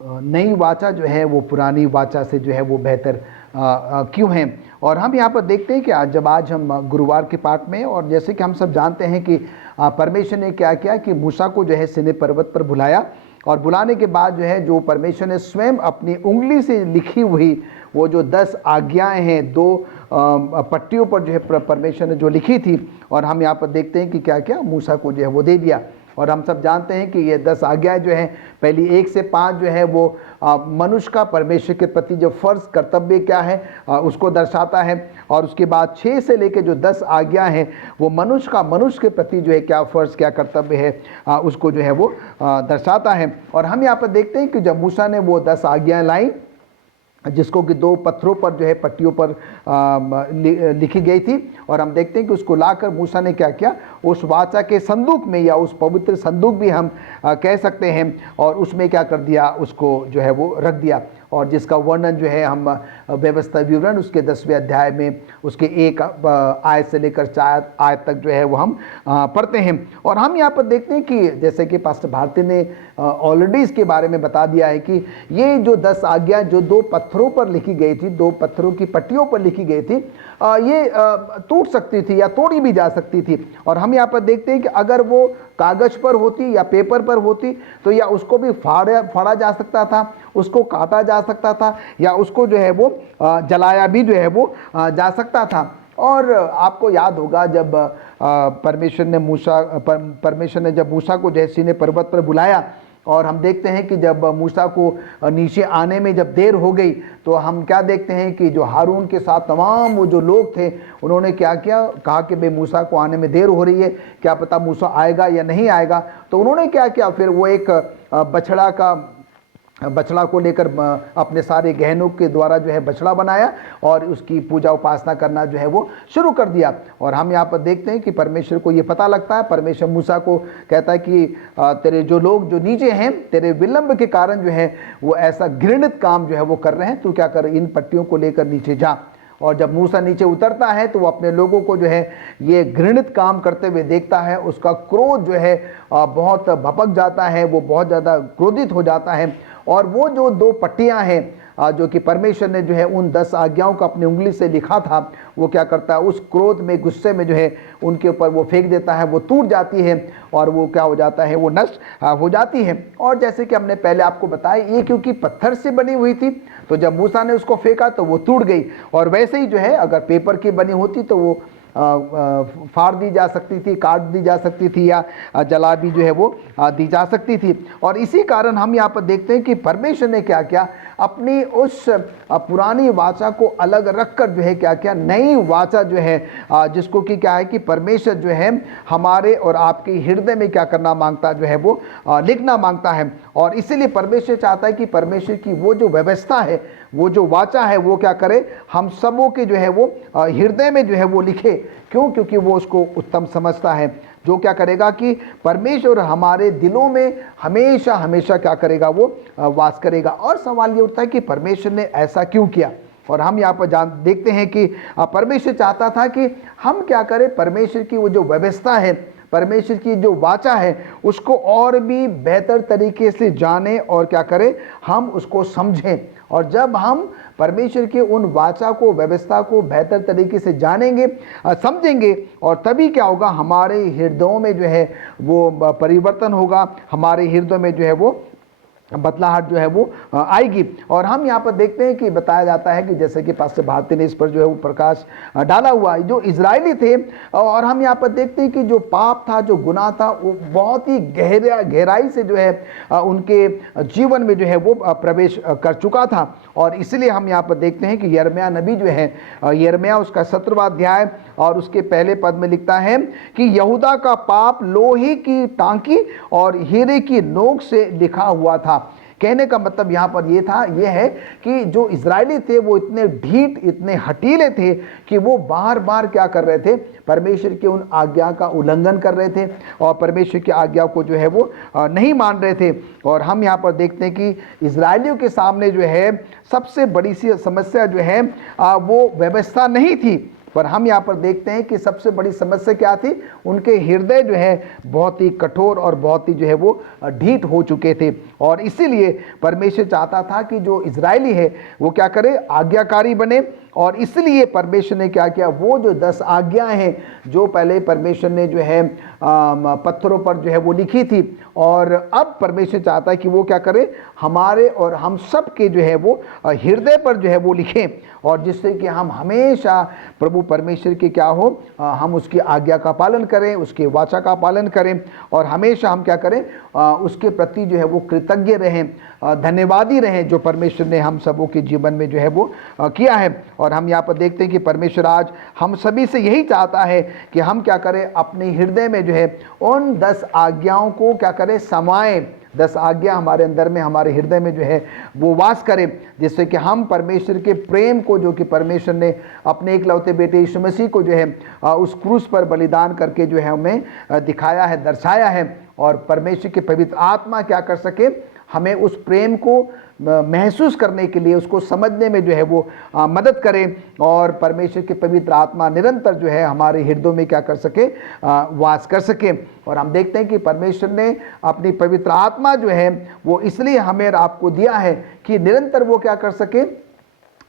नई वाचा जो है वो पुरानी वाचा से जो है वो बेहतर क्यों है। और हम यहाँ पर देखते हैं कि आज हम गुरुवार के पाठ में, और जैसे कि हम सब जानते हैं कि परमेश्वर ने क्या किया कि मूसा को जो है सीनै पर्वत पर बुलाया, और बुलाने के बाद जो है जो परमेश्वर ने स्वयं अपनी उंगली से लिखी हुई वो जो 10 आज्ञाएं हैं 2 पट्टियों पर जो है परमेश्वर ने जो लिखी थी, और हम यहाँ पर देखते हैं कि क्या क्या मूसा को जो है वो दे दिया। और हम सब जानते हैं कि ये 10 आज्ञाएं जो हैं पहली 1 से 5 जो है वो मनुष्य का परमेश्वर के प्रति जो फ़र्ज़ कर्तव्य क्या है उसको दर्शाता है, और उसके बाद 6 से लेकर जो 10 आज्ञा हैं वो मनुष्य के प्रति जो है क्या फ़र्ज़ क्या कर्तव्य है उसको जो है वो दर्शाता है। और हम यहाँ पर देखते हैं कि जब मूसा ने वो 10 आज्ञाएँ लाई जिसको कि 2 पत्थरों पर जो है पट्टियों पर लिखी गई थी, और हम देखते हैं कि उसको लाकर मूसा ने क्या किया, उस वाचा के संदूक में या उस पवित्र संदूक भी हम कह सकते हैं, और उसमें क्या कर दिया, उसको जो है वो रख दिया, और जिसका वर्णन जो है हम व्यवस्था विवरण उसके 10वें अध्याय में उसके 1 आयत से लेकर 4 आयत तक जो है वो हम पढ़ते हैं। और हम यहाँ पर देखते हैं कि जैसे कि पास्टर भारती ने ऑलरेडी इसके बारे में बता दिया है कि ये जो 10 आज्ञा जो 2 पत्थरों पर लिखी गई थी, 2 पत्थरों की पट्टियों पर लिखी गई थी, ये टूट सकती थी या तोड़ी भी जा सकती थी। और हम यहाँ पर देखते हैं कि अगर वो कागज़ पर होती या पेपर पर होती तो या उसको भी फाड़ा जा सकता था, उसको काटा जा सकता था, या उसको जो है वो जलाया भी जो है वो जा सकता था। और आपको याद होगा जब परमेश्वर ने जब मूसा को जो है सीनै पर्वत पर बुलाया, और हम देखते हैं कि जब मूसा को नीचे आने में जब देर हो गई तो हम क्या देखते हैं कि जो हारून के साथ तमाम वो जो लोग थे उन्होंने क्या किया, कहा कि भाई मूसा को आने में देर हो रही है, क्या पता मूसा आएगा या नहीं आएगा। तो उन्होंने क्या किया, फिर वो एक बछड़ा को लेकर अपने सारे गहनों के द्वारा जो है बछड़ा बनाया और उसकी पूजा उपासना करना जो है वो शुरू कर दिया। और हम यहाँ पर देखते हैं कि परमेश्वर को ये पता लगता है, परमेश्वर मूसा को कहता है कि तेरे जो लोग जो नीचे हैं तेरे विलंब के कारण जो है वो ऐसा घृणित काम जो है वो कर रहे हैं, तू क्या कर, इन पट्टियों को लेकर नीचे जा। और जब मूसा नीचे उतरता है तो वो अपने लोगों को जो है ये घृणित काम करते हुए देखता है, उसका क्रोध जो है बहुत भपक जाता है, वो बहुत ज़्यादा क्रोधित हो जाता है। और वो जो 2 पट्टियां हैं जो कि परमेश्वर ने जो है उन 10 आज्ञाओं को अपनी उंगली से लिखा था, वो क्या करता है, उस क्रोध में गुस्से में जो है उनके ऊपर वो फेंक देता है, वो टूट जाती है और वो क्या हो जाता है, वो नष्ट हो जाती है। और जैसे कि हमने पहले आपको बताया ये क्योंकि पत्थर से बनी हुई थी तो जब मूसा ने उसको फेंका तो वो टूट गई, और वैसे ही जो है अगर पेपर की बनी होती तो वो फाड़ दी जा सकती थी, काट दी जा सकती थी, या जला भी जो है वो दी जा सकती थी। और इसी कारण हम यहाँ पर देखते हैं कि परमेश्वर ने क्या किया, अपनी उस पुरानी वाचा को अलग रखकर जो है क्या किया, नई वाचा जो है जिसको कि क्या है कि परमेश्वर जो है हमारे और आपके हृदय में क्या करना मांगता जो है वो लिखना मांगता है। और इसीलिए परमेश्वर चाहता है कि परमेश्वर की वो जो व्यवस्था है, वो जो वाचा है, वो क्या करे, हम सबों के जो है वो हृदय में जो है वो लिखे। क्यों? क्योंकि वो उसको उत्तम समझता है, जो क्या करेगा कि परमेश्वर हमारे दिलों में हमेशा हमेशा क्या करेगा, वो वास करेगा। और सवाल ये उठता है कि परमेश्वर ने ऐसा क्यों किया। और हम यहाँ पर देखते हैं कि परमेश्वर चाहता था कि हम क्या करें, परमेश्वर की वो जो व्यवस्था है, परमेश्वर की जो वाचा है, उसको और भी बेहतर तरीके से जाने और क्या करें, हम उसको समझें। और जब हम परमेश्वर के उन वाचा को, व्यवस्था को बेहतर तरीके से जानेंगे, समझेंगे, और तभी क्या होगा, हमारे हृदयों में जो है वो परिवर्तन होगा, हमारे हृदय में जो है वो बदलाहट जो है वो आएगी। और हम यहाँ पर देखते हैं कि बताया जाता है कि जैसे कि पास्टर भारती ने इस पर जो है वो प्रकाश डाला हुआ है, जो इजरायली थे, और हम यहाँ पर देखते हैं कि जो पाप था, जो गुनाह था, वो बहुत ही गहराई से जो है उनके जीवन में जो है वो प्रवेश कर चुका था। और इसलिए हम यहाँ पर देखते हैं कि यिर्मयाह नबी जो है, यिर्मयाह उसका 17वां अध्याय और उसके पहले पद में लिखता है कि यहूदा का पाप लोहे की टांकी और हीरे की नोक से लिखा हुआ था। कहने का मतलब यहाँ पर यह है कि जो इजरायली थे वो इतने ढीठ, इतने हटीले थे कि वो बार बार क्या कर रहे थे, परमेश्वर के उन आज्ञा का उल्लंघन कर रहे थे और परमेश्वर की आज्ञा को जो है वो नहीं मान रहे थे। और हम यहाँ पर देखते हैं कि इजरायलियों के सामने जो है सबसे बड़ी सी समस्या जो है वो व्यवस्था नहीं थी, पर हम यहाँ पर देखते हैं कि सबसे बड़ी समस्या क्या थी, उनके हृदय जो है बहुत ही कठोर और बहुत ही जो है वो ढीठ हो चुके थे। और इसीलिए परमेश्वर चाहता था कि जो इजरायली है वो क्या करे, आज्ञाकारी बने। और इसलिए परमेश्वर ने क्या किया, वो जो 10 आज्ञाएं हैं जो पहले परमेश्वर ने जो है पत्थरों पर जो है वो लिखी थी, और अब परमेश्वर चाहता है कि वो क्या करे, हमारे और हम सब के जो है वो हृदय पर जो है वो लिखें, और जिससे कि हम हमेशा प्रभु परमेश्वर के क्या हो, हम उसकी आज्ञा का पालन करें, उसके वाचा का पालन करें, और हमेशा हम क्या करें, उसके प्रति जो है वो कृतज्ञ रहें, धन्यवादी रहें जो परमेश्वर ने हम सबों के जीवन में जो है वो किया है। और हम यहाँ पर देखते हैं कि परमेश्वर आज हम सभी से यही चाहता है कि हम क्या करें, अपने हृदय में जो है उन 10 आज्ञाओं को क्या करें, समाएं। 10 आज्ञा हमारे अंदर में, हमारे हृदय में जो है वो वास करें, जिससे कि हम परमेश्वर के प्रेम को, जो कि परमेश्वर ने अपने एकलौते बेटे यीशु मसीह को जो है उस क्रूस पर बलिदान करके जो है हमें दिखाया है, दर्शाया है, और परमेश्वर के पवित्र आत्मा क्या कर सके, हमें उस प्रेम को महसूस करने के लिए, उसको समझने में जो है वो मदद करें, और परमेश्वर की पवित्र आत्मा निरंतर जो है हमारे हृदयों में क्या कर सके, वास कर सके। और हम देखते हैं कि परमेश्वर ने अपनी पवित्र आत्मा जो है वो इसलिए हमें और आपको दिया है कि निरंतर वो क्या कर सके,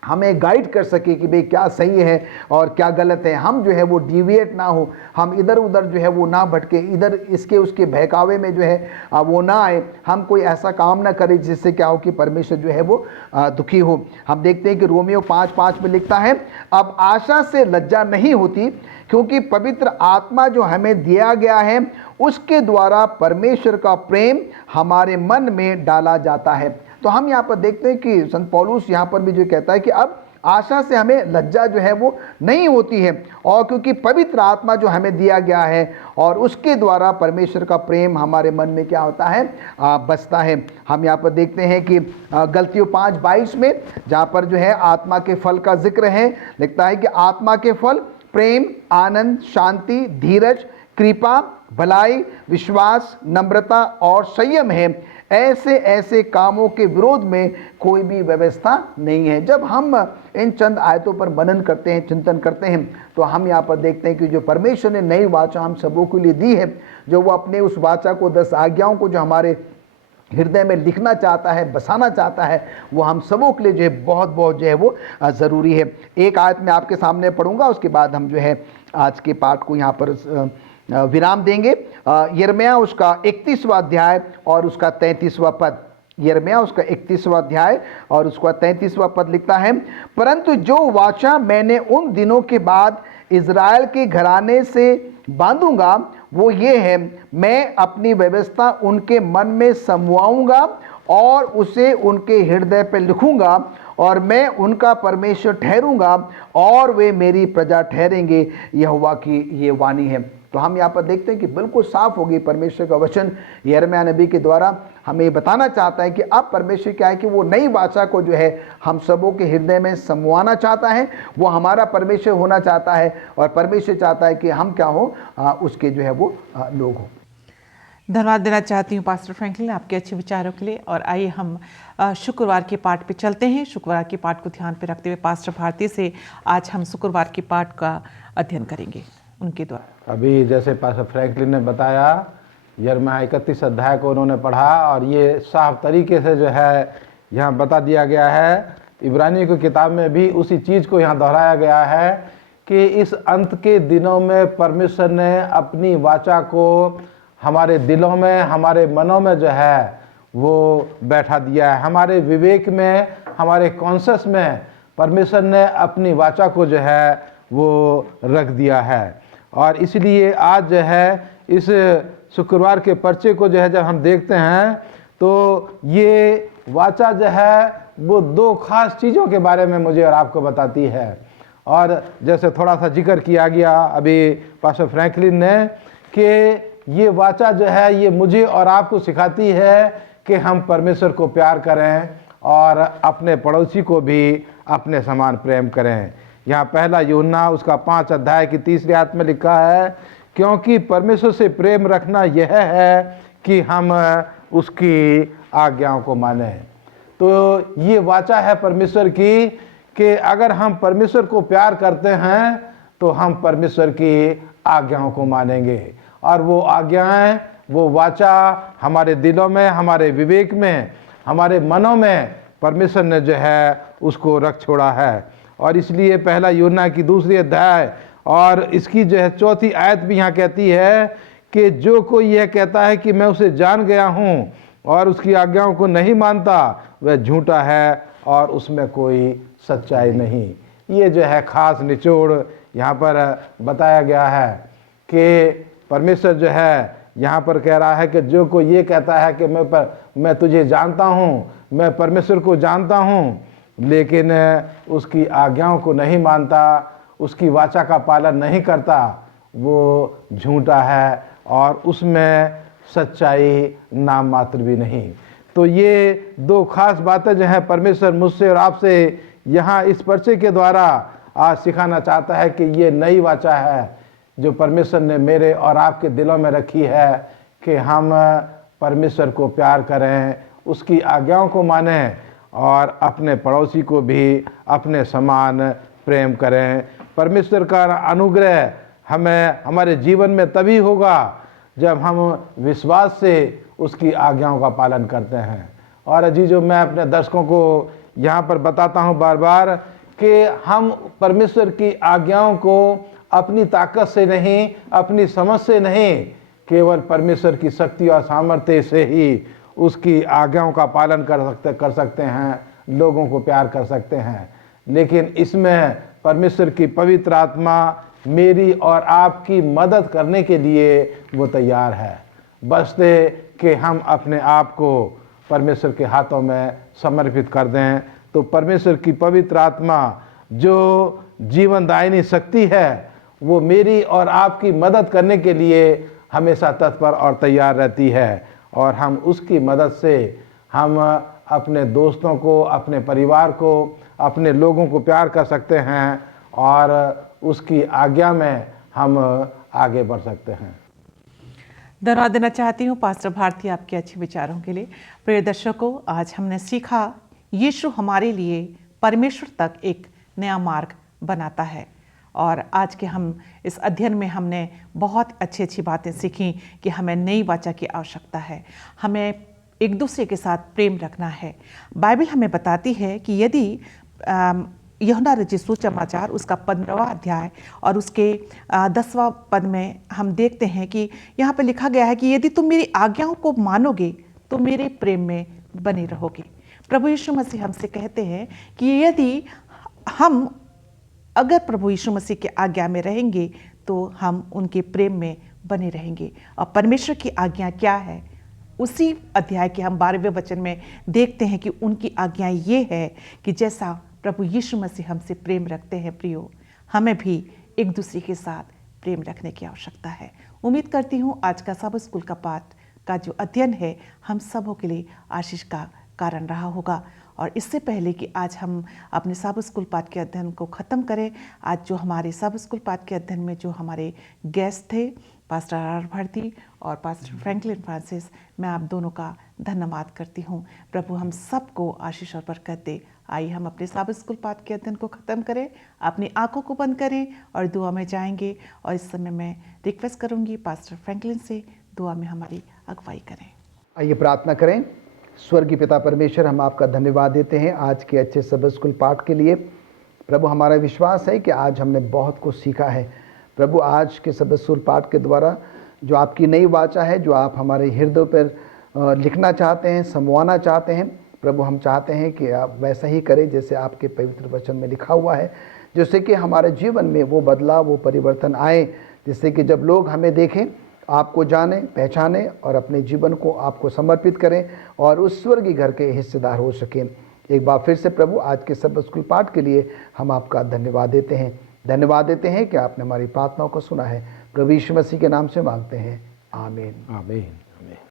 हमें गाइड कर सके कि भाई क्या सही है और क्या गलत है। हम जो है वो डिविएट ना हो, हम इधर उधर जो है वो ना भटके, इधर इसके उसके बहकावे में जो है वो ना आए, हम कोई ऐसा काम ना करें जिससे क्या हो कि परमेश्वर जो है वो दुखी हो। हम देखते हैं कि रोमियो 5:5 में लिखता है, अब आशा से लज्जा नहीं होती, क्योंकि पवित्र आत्मा जो हमें दिया गया है उसके द्वारा परमेश्वर का प्रेम हमारे मन में डाला जाता है। तो हम यहाँ पर देखते हैं कि संत पौलुस यहाँ पर भी जो कहता है कि अब आशा से हमें लज्जा जो है वो नहीं होती है, और क्योंकि पवित्र आत्मा जो हमें दिया गया है और उसके द्वारा परमेश्वर का प्रेम हमारे मन में क्या होता है, बसता है। हम यहाँ पर देखते हैं कि गलतियों 5:22 में जहाँ पर जो है आत्मा के फल का जिक्र है, लिखता है कि आत्मा के फल प्रेम, आनंद, शांति, धीरज, कृपा, भलाई, विश्वास, नम्रता और संयम है। ऐसे ऐसे कामों के विरोध में कोई भी व्यवस्था नहीं है। जब हम इन चंद आयतों पर मनन करते हैं, चिंतन करते हैं, तो हम यहाँ पर देखते हैं कि जो परमेश्वर ने नई वाचा हम सबों के लिए दी है, जो वो अपने उस वाचा को 10 आज्ञाओं को जो हमारे हृदय में लिखना चाहता है, बसाना चाहता है, वो हम सबों के लिए जो है बहुत बहुत जो है वो ज़रूरी है। एक आयत मैं आपके सामने पढ़ूंगा, उसके बाद हम जो है आज के पाठ को यहाँ पर विराम देंगे। यिर्मयाह उसका 31वां अध्याय और उसका 33वां पद। यिर्मयाह उसका 31वां अध्याय और उसका 33वां पद लिखता है, परंतु जो वाचा मैंने उन दिनों के बाद इज़राइल के घराने से बांधूंगा वो ये है, मैं अपनी व्यवस्था उनके मन में समवाऊंगा और उसे उनके हृदय पर लिखूंगा, और मैं उनका परमेश्वर ठहरूंगा और वे मेरी प्रजा ठहरेंगे। यहोवा की ये वाणी है। तो हम यहाँ पर देखते हैं कि बिल्कुल साफ होगी परमेश्वर का वचन यिर्मयाह नबी के द्वारा हमें बताना चाहता है कि अब परमेश्वर क्या है कि वो नई वाचा को जो है हम सबों के हृदय में समवाना चाहता है। वो हमारा परमेश्वर होना चाहता है, और परमेश्वर चाहता है कि हम क्या हो, उसके जो है वो लोग हो। धन्यवाद देना चाहती हूँ पास्टर फ्रैंकलिन आपके अच्छे विचारों के लिए। और आइए हम शुक्रवार के पाठ पे चलते हैं। शुक्रवार के पाठ को ध्यान पे रखते हुए पास्टर भारती से आज हम शुक्रवार के पाठ का अध्ययन करेंगे उनके द्वारा। अभी जैसे पास्टर फ्रैंकलिन ने बताया, यिर्मयाह 31 अध्याय को उन्होंने पढ़ा, और ये साफ तरीके से जो है यहाँ बता दिया गया है। इब्रानियों की किताब में भी उसी चीज़ को यहाँ दोहराया गया है कि इस अंत के दिनों में परमेश्वर ने अपनी वाचा को हमारे दिलों में, हमारे मनों में जो है वो बैठा दिया है। हमारे विवेक में, हमारे कॉन्शस में परमेश्वर ने अपनी वाचा को जो है वो रख दिया है। और इसलिए आज जो है इस शुक्रवार के पर्चे को जो है जब हम देखते हैं तो ये वाचा जो है वो दो खास चीज़ों के बारे में मुझे और आपको बताती है। और जैसे थोड़ा सा जिक्र किया गया अभी पास्टर फ्रैंकलिन ने कि ये वाचा जो है ये मुझे और आपको सिखाती है कि हम परमेश्वर को प्यार करें और अपने पड़ोसी को भी अपने समान प्रेम करें। यहाँ पहला यूहन्ना उसका 5 अध्याय की 3री आयत में लिखा है, क्योंकि परमेश्वर से प्रेम रखना यह है कि हम उसकी आज्ञाओं को माने। तो ये वाचा है परमेश्वर की कि अगर हम परमेश्वर को प्यार करते हैं तो हम परमेश्वर की आज्ञाओं को मानेंगे। और वो आज्ञाएं, वो वाचा हमारे दिलों में, हमारे विवेक में, हमारे मनों में परमेश्वर ने जो है उसको रख छोड़ा है। और इसलिए पहला यूहन्ना की 2री अध्याय और इसकी जो है 4थी आयत भी यहाँ कहती है कि जो कोई यह कहता है कि मैं उसे जान गया हूँ और उसकी आज्ञाओं को नहीं मानता वह झूठा है और उसमें कोई सच्चाई नहीं। ये जो है खास निचोड़ यहाँ पर बताया गया है कि परमेश्वर जो है यहाँ पर कह रहा है कि जो कोई ये कहता है कि मैं तुझे जानता हूँ, मैं परमेश्वर को जानता हूँ, लेकिन उसकी आज्ञाओं को नहीं मानता, उसकी वाचा का पालन नहीं करता, वो झूठा है और उसमें सच्चाई नाम मात्र भी नहीं। तो ये दो खास बातें जो हैं परमेश्वर मुझसे और आपसे यहाँ इस पर्चे के द्वारा आज सिखाना चाहता है कि ये नई वाचा है जो परमेश्वर ने मेरे और आपके दिलों में रखी है कि हम परमेश्वर को प्यार करें, उसकी आज्ञाओं को मानें और अपने पड़ोसी को भी अपने समान प्रेम करें। परमेश्वर का अनुग्रह हमें हमारे जीवन में तभी होगा जब हम विश्वास से उसकी आज्ञाओं का पालन करते हैं। और अजीजों, मैं अपने दर्शकों को यहाँ पर बताता हूँ बार बार कि हम परमेश्वर की आज्ञाओं को अपनी ताकत से नहीं, अपनी समझ से नहीं, केवल परमेश्वर की शक्ति और सामर्थ्य से ही उसकी आज्ञाओं का पालन कर सकते हैं, लोगों को प्यार कर सकते हैं। लेकिन इसमें परमेश्वर की पवित्र आत्मा मेरी और आपकी मदद करने के लिए वो तैयार है, बशर्ते कि हम अपने आप को परमेश्वर के हाथों में समर्पित कर दें। तो परमेश्वर की पवित्र आत्मा जो जीवनदायिनी शक्ति है वो मेरी और आपकी मदद करने के लिए हमेशा तत्पर और तैयार रहती है। और हम उसकी मदद से हम अपने दोस्तों को, अपने परिवार को, अपने लोगों को प्यार कर सकते हैं और उसकी आज्ञा में हम आगे बढ़ सकते हैं। धन्यवाद देना चाहती हूँ पास्टर भारती आपके अच्छे विचारों के लिए। प्रिय दर्शकों, आज हमने सीखा यीशु हमारे लिए परमेश्वर तक एक नया मार्ग बनाता है। और आज के हम इस अध्ययन में हमने बहुत अच्छी बातें सीखी कि हमें नई वाचा की आवश्यकता है, हमें एक दूसरे के साथ प्रेम रखना है। बाइबल हमें बताती है कि यदि यूहन्ना रचित सुसमाचार उसका 15वां अध्याय और उसके 10वां पद में हम देखते हैं कि यहाँ पे लिखा गया है कि यदि तुम मेरी आज्ञाओं को मानोगे तो मेरे प्रेम में बने रहोगे। प्रभु यीशु मसीह हमसे कहते हैं कि यदि हम अगर प्रभु यीशु मसीह की आज्ञा में रहेंगे तो हम उनके प्रेम में बने रहेंगे। और परमेश्वर की आज्ञा क्या है, उसी अध्याय के हम 12वें वचन में देखते हैं कि उनकी आज्ञा ये है कि जैसा प्रभु यीशु मसीह हमसे प्रेम रखते हैं, प्रियो, हमें भी एक दूसरे के साथ प्रेम रखने की आवश्यकता है। उम्मीद करती हूँ आज का सबक स्कूल का पाठ का जो अध्ययन है हम सबों के लिए आशीष का कारण रहा होगा। और इससे पहले कि आज हम अपने सबक स्कूल पाठ के अध्ययन को ख़त्म करें, आज जो हमारे सबक स्कूल पाठ के अध्ययन में जो हमारे गेस्ट थे पास्टर आर भारती और पास्टर फ्रैंकलिन फ्रांसिस, मैं आप दोनों का धन्यवाद करती हूँ। प्रभु हम सबको आशीष और बरकत दे। आइए हम अपने सबक स्कूल पाठ के अध्ययन को ख़त्म करें, अपनी आंखों को बंद करें और दुआ में जाएंगे। और इस समय मैं रिक्वेस्ट करूँगी पास्टर फ्रैंकलिन से दुआ में हमारी अगुवाई करें। आइए प्रार्थना करें। स्वर्गीय पिता परमेश्वर, हम आपका धन्यवाद देते हैं आज के अच्छे सबक स्कूल पाठ के लिए। प्रभु, हमारा विश्वास है कि आज हमने बहुत कुछ सीखा है। प्रभु, आज के सबक स्कूल पाठ के द्वारा जो आपकी नई वाचा है, जो आप हमारे हृदय पर लिखना चाहते हैं, समवाना चाहते हैं, प्रभु हम चाहते हैं कि आप वैसा ही करें जैसे आपके पवित्र वचन में लिखा हुआ है, जिससे कि हमारे जीवन में वो बदलाव, वो परिवर्तन आए, जिससे कि जब लोग हमें देखें, आपको जाने, पहचाने और अपने जीवन को आपको समर्पित करें और उस स्वर्गीय घर के हिस्सेदार हो सकें। एक बार फिर से प्रभु आज के सब स्कूल पाठ के लिए हम आपका धन्यवाद देते हैं। धन्यवाद देते हैं कि आपने हमारी प्रार्थनाओं को सुना है। प्रभु यीशु मसीह के नाम से मांगते हैं, आमीन। आमीन।